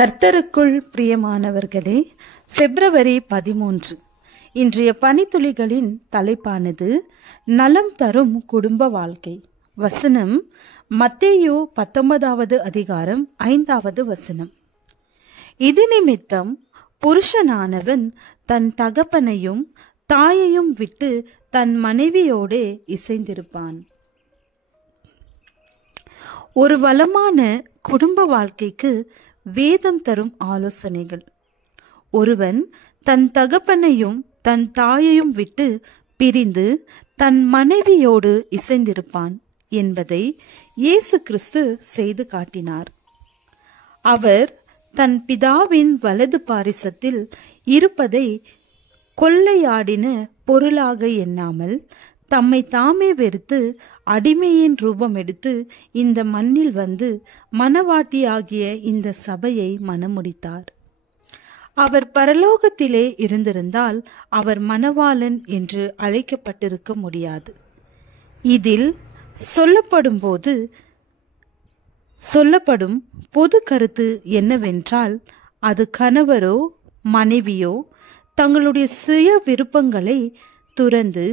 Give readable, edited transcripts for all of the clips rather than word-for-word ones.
கர்த்தருக்குள் பிரியமானவர்களே, பிப்ரவரி 13 இன்றைய பனித்துளிகளின் தலைப்பானது நலம் தரும் குடும்ப வாழ்க்கை. வசனம் மத்தேயு 19வது அதிகாரம் 5வது வசனம். இது நிமித்தம் புருஷனானவன் தன் தகப்பனையும் தாயையும் விட்டு தன் மனைவியோடு இசைந்திருப்பான். ஒரு வளமான குடும்ப வாழ்க்கைக்கு வேதம் தரும் ஆலோசனைகள். ஒருவன் தன் தகப்பனையும் தன் தாயையும் விட்டு பிரிந்து தன் மனைவியோடு இசைந்திருப்பான் என்பதை இயேசு கிறிஸ்து செய்து காட்டினார். அவர் தன் பிதாவின் வலது பாரிசத்தில் இருப்பதை கொள்ளையாடின பொருளாக எண்ணாமல் தம்மை தாமே வெறுத்து அடிமையின் ரூபம் எடுத்து இந்த மண்ணில் வந்து மனவாட்டியாகிய இந்த சபையை மணமுடித்தார். அவர் பரலோகத்திலே இருந்திருந்தால் அவர் மணவாளன் என்று அழைக்கப்பட்டிருக்க முடியாது. இதில் சொல்லப்படும் பொது கருத்து என்னவென்றால், அது கணவரோ மனைவியோ தங்களுடைய சுய விருப்பங்களை துறந்து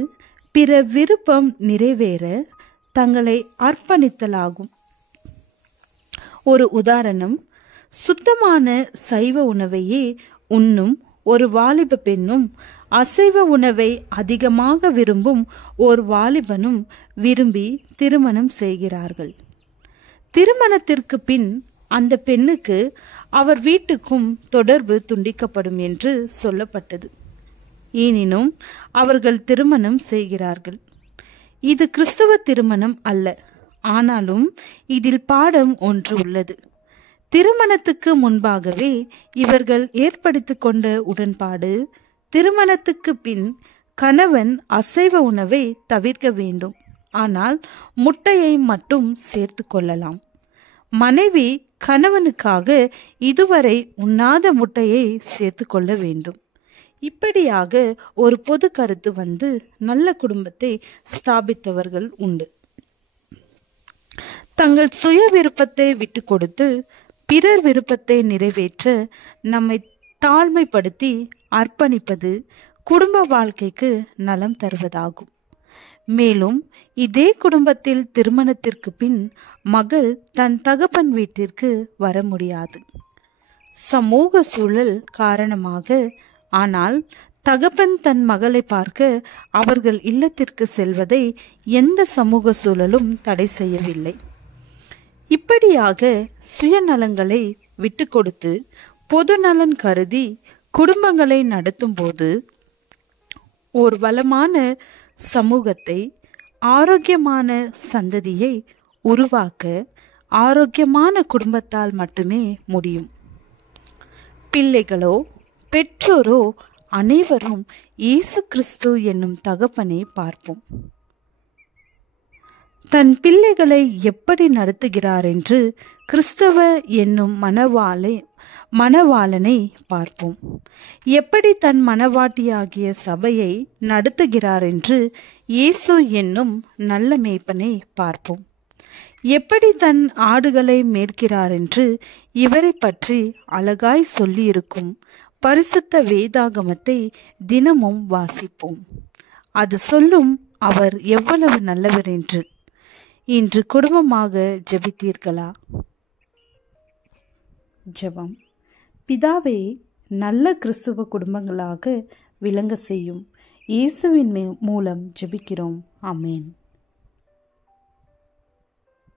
பிற விருப்பம் நிறைவேற தங்களை அர்ப்பணித்தலாகும். ஒரு உதாரணம், சுத்தமான சைவ உணவையே உண்ணும் ஒரு வாலிப பெண்ணும் அசைவ உணவை அதிகமாக விரும்பும் ஒரு வாலிபனும் விரும்பி திருமணம் செய்கிறார்கள். திருமணத்திற்கு பின் அந்த பெண்ணுக்கு அவர் வீட்டுக்கும் தொடர்பு துண்டிக்கப்படும் என்று சொல்லப்பட்டது. எனினும் அவர்கள் திருமணம் செய்கிறார்கள். இது கிறிஸ்தவ திருமணம் அல்ல. ஆனாலும் இதில் பாடம் ஒன்று உள்ளது. திருமணத்துக்கு முன்பாகவே இவர்கள் ஏற்படுத்தி கொண்ட உடன்பாடு, திருமணத்துக்கு பின் கணவன் அசைவ உணவை தவிர்க்க வேண்டும், ஆனால் முட்டையை மட்டும் சேர்த்து கொள்ளலாம். மனைவி கணவனுக்காக இதுவரை உண்ணாத முட்டையை சேர்த்து கொள்ள வேண்டும். இப்படியாக ஒரு பொது கருத்து வந்து நல்ல குடும்பத்தை ஸ்தாபித்தவர்கள் உண்டு. தங்கள் சுய விருப்பத்தை விட்டு கொடுத்து பிறர் விருப்பத்தை நிறைவேற்ற நம்மை தாழ்மைப்படுத்தி அர்ப்பணிப்பது குடும்ப வாழ்க்கைக்கு நலம் தருவதாகும். மேலும் இதே குடும்பத்தில் திருமணத்திற்கு பின் மகள் தன் தகப்பன் வீட்டிற்கு வர முடியாது, சமூக சூழல் காரணமாக. ஆனால் தகப்பன் தன் மகளை பார்க்க அவர்கள் இல்லத்திற்கு செல்வதை எந்த சமூக சூழலும் தடை செய்யவில்லை. இப்படியாக சுயநலங்களை விட்டு கொடுத்து பொது நலன் கருதி குடும்பங்களை நடத்தும் போது ஒரு வளமான சமூகத்தை, ஆரோக்கியமான சந்ததியை உருவாக்க ஆரோக்கியமான குடும்பத்தால் மட்டுமே முடியும். பிள்ளைகளோ பெற்றோரோ அனைவரும் இயேசு கிறிஸ்து என்னும் தகப்பனை பார்ப்போம். தன் பிள்ளைகளை எப்படி நடத்துகிறார் என்று கிறிஸ்தவ என்னும் மணவாளனை பார்ப்போம். எப்படி தன் மணவாட்டியாகிய சபையை நடத்துகிறார் என்று இயேசு என்னும் நல்ல மேய்ப்பனை பார்ப்போம். எப்படி தன் ஆடுகளை மேய்க்கிறார் என்று இவரை பற்றி அழகாய் சொல்லியிருக்கும் பரிசுத்த வேதாகமத்தை தினமும் வாசிப்போம். அது சொல்லும் அவர் எவ்வளவு நல்லவர் என்று. இன்று குடும்பமாக ஜெபித்தீர்களா? ஜெபம். பிதாவே, நல்ல கிறிஸ்துவ குடும்பங்களாக விளங்க செய்யும். இயேசுவின் மூலம் ஜெபிக்கிறோம். ஆமென்.